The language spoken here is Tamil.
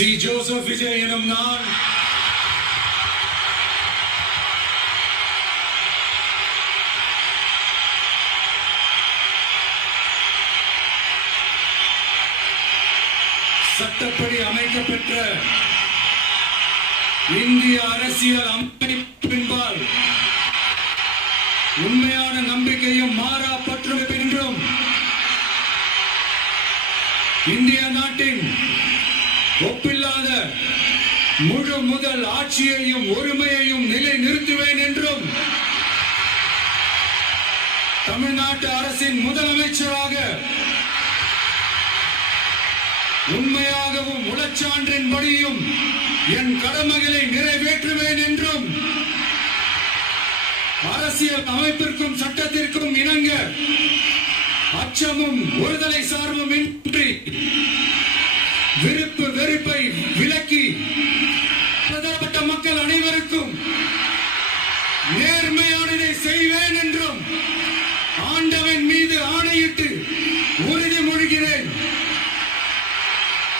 சி. ஜோசப் விஜய் எனும் நான் சட்டப்படி அமைக்கப்பெற்ற இந்திய அரசியல் அமைப்பின்பால் உண்மையான நம்பிக்கையும் மாறா பற்றும் என்றும் இந்திய நாட்டின் ஒப்பில்லாத முழு முதல் ஆட்சியையும் ஒருமையையும் நிலை நிறுத்துவேன் என்றும் தமிழ்நாட்டு அரசின் முதலமைச்சராக உண்மையாகவும் உளச்சான்றின்படியும் என் கடமைகளை நிறைவேற்றுவேன் என்றும் அரசியல் அமைப்பிற்கும் சட்டத்திற்கும் இணங்க அச்சமும் ஒருதலை சார்பும் இன்றி விருப்பு வெறுப்பை விலக்கி பலதரப்பட்ட மக்கள் அனைவருக்கும் நேர்மையானதை செய்வேன் என்று